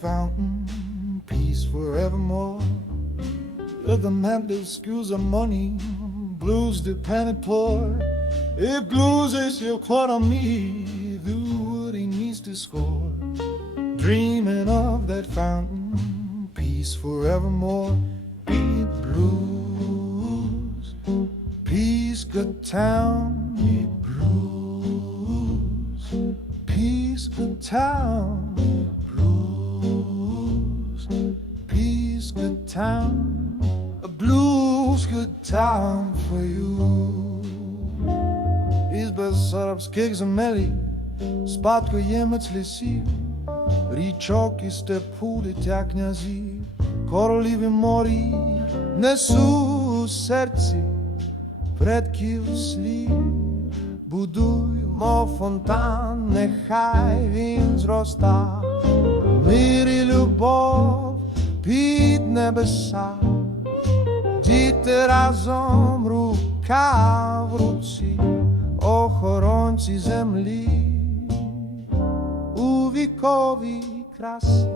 fountain, peace forevermore. Let the mental excuse of money, blues dependent poor. If blues is your quote on me, do what he needs to score. Dreaming of that fountain, peace forevermore. Beat blues, peace, good town, beat blues, peace, good town, town, a blues, good town for you. Із безсарабських земель спадкоємець лісів, річок і степу дитя князів, королів морі несу у серці предків слів, будуймо фонтан, нехай він зроста, мир і любов під небеса, діти разом рука в руці, охоронці землі. У віковій красі.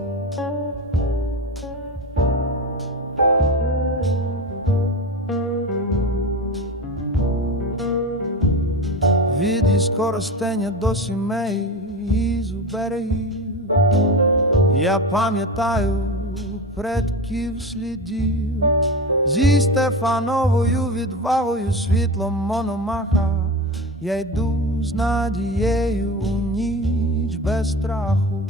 Від із коростеня до сімей у берегів я пам'ятаю предків слідів зі Стефановою відвагою світлом мономаха. Я йду з надією у ніч без страху.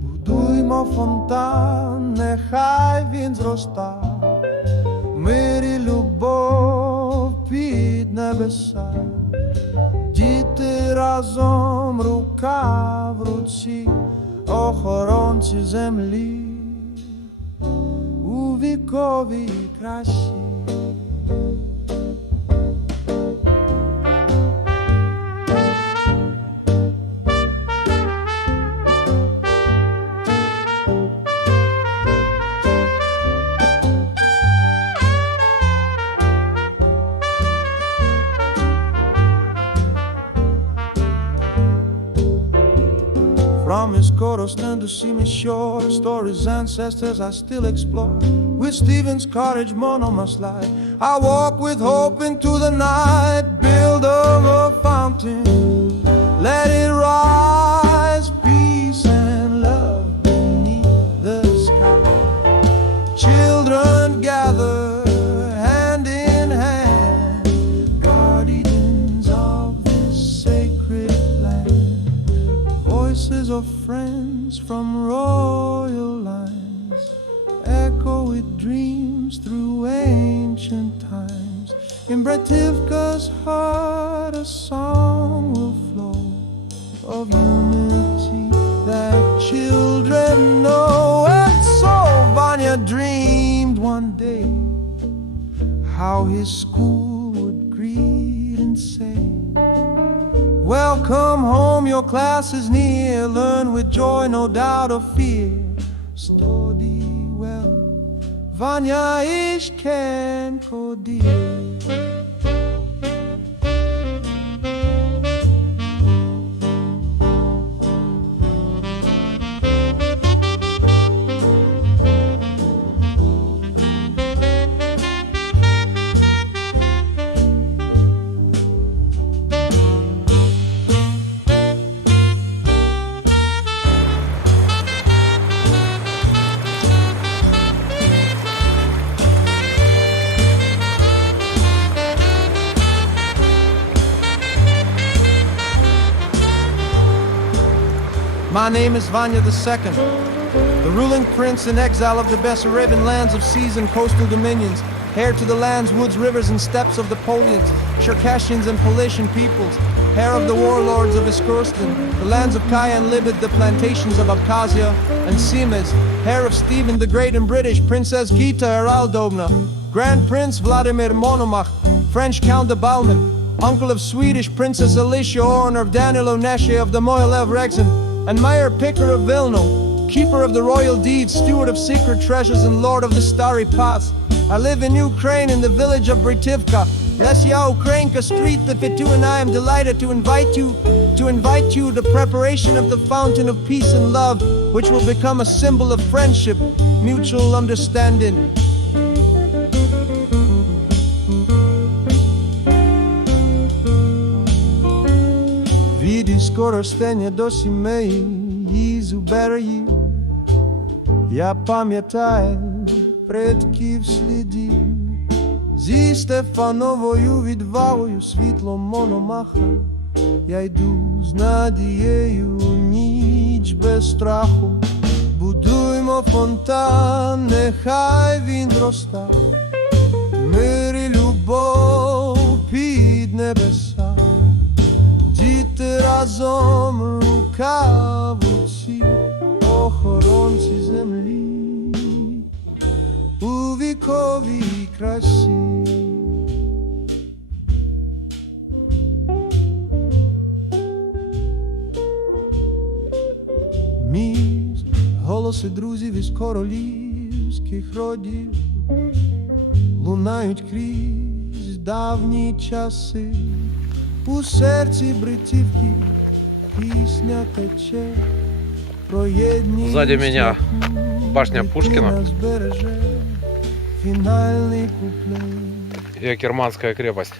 Будуймо фонтан, нехай він зроста, мир і любов під небеса, діти разом рука в руці, охоронці землі віковій красі. From his Corostan to see me shore, stories, ancestors I still explore. With Stephen's cottage, Monoma slide. I walk with hope into the night, build of a fountain, let it rise, peace and love beneath the sky. Children gather hand in hand, guardians of this sacred land. Voices of friends from royal lines dreams through ancient times. In Brativka's heart, a song will flow of unity that children know. And so Vanya dreamed one day how his school would greet and say, Welcome home, your class is near. Learn with joy, no doubt or fear. Well, Vanya, ich kenn vor dir. My name is Vanya II, the ruling prince in exile of the Bessarabian lands of seas and coastal dominions, heir to the lands, woods, rivers, and steppes of the Polians, Circassians, and Paulician peoples, heir of the warlords of Iskurstan, the lands of Kaya and Libid, the plantations of Abkhazia and Simes, heir of Stephen the Great and British, Princess Gita Eraldovna, Grand Prince Vladimir Monomach, French Count de Bauman, uncle of Swedish Princess Alicia Orner of Danilo Neshe of the Moilev Rexen, and Meyer Picker of Vilno, keeper of the royal deeds, steward of secret treasures, and lord of the starry paths. I live in Ukraine in the village of Britivka, Lesia Ukrainka Street, the Fitu, and I am delighted to invite you to invite you to the preparation of the fountain of peace and love which will become a symbol of friendship, mutual understanding. Скоро стеня до сімей, їзу берегів. Я пам'ятаю предків слідів зі Стефановою відвагою світлом мономаха. Я йду з надією ніч без страху. Будуймо фонтан, нехай він зроста. Мир і любов у віковій красі. Міст, голоси друзів із королівських родів лунають крізь давні часи. У серці бритівки пісня тече про єдність. Сзади меня яку башня віки финальный куплет. Я керманская крепость.